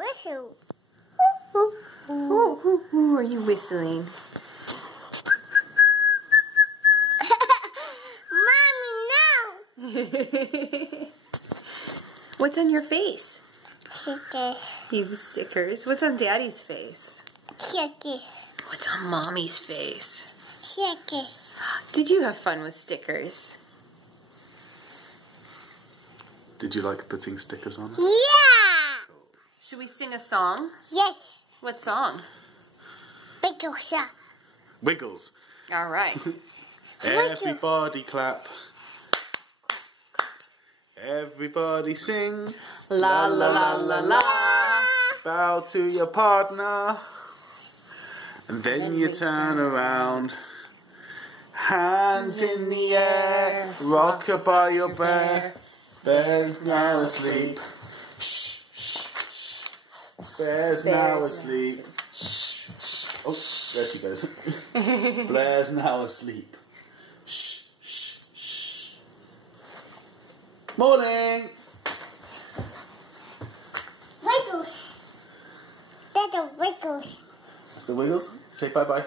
whistle. Who are you whistling? Mommy, no! What's on your face? Stickers. You have stickers. What's on Daddy's face? Stickers. What's on Mommy's face? Stickers. Did you have fun with stickers? Did you like putting stickers on it? Yeah! Should we sing a song? Yes. What song? Wiggles. Wiggles. All right. Everybody clap. Everybody sing. La la la la la. Bow to your partner. And then you turn around. Hands in the air. Rock-a-bye your bear. Bear's now asleep. Shh, shh, shh. Bear's now asleep. Shh, shh. Oh, there she goes. Blair's now asleep. Shh, shh, shh. Morning. Wiggles. That's the Wiggles. That's the Wiggles. Say bye-bye.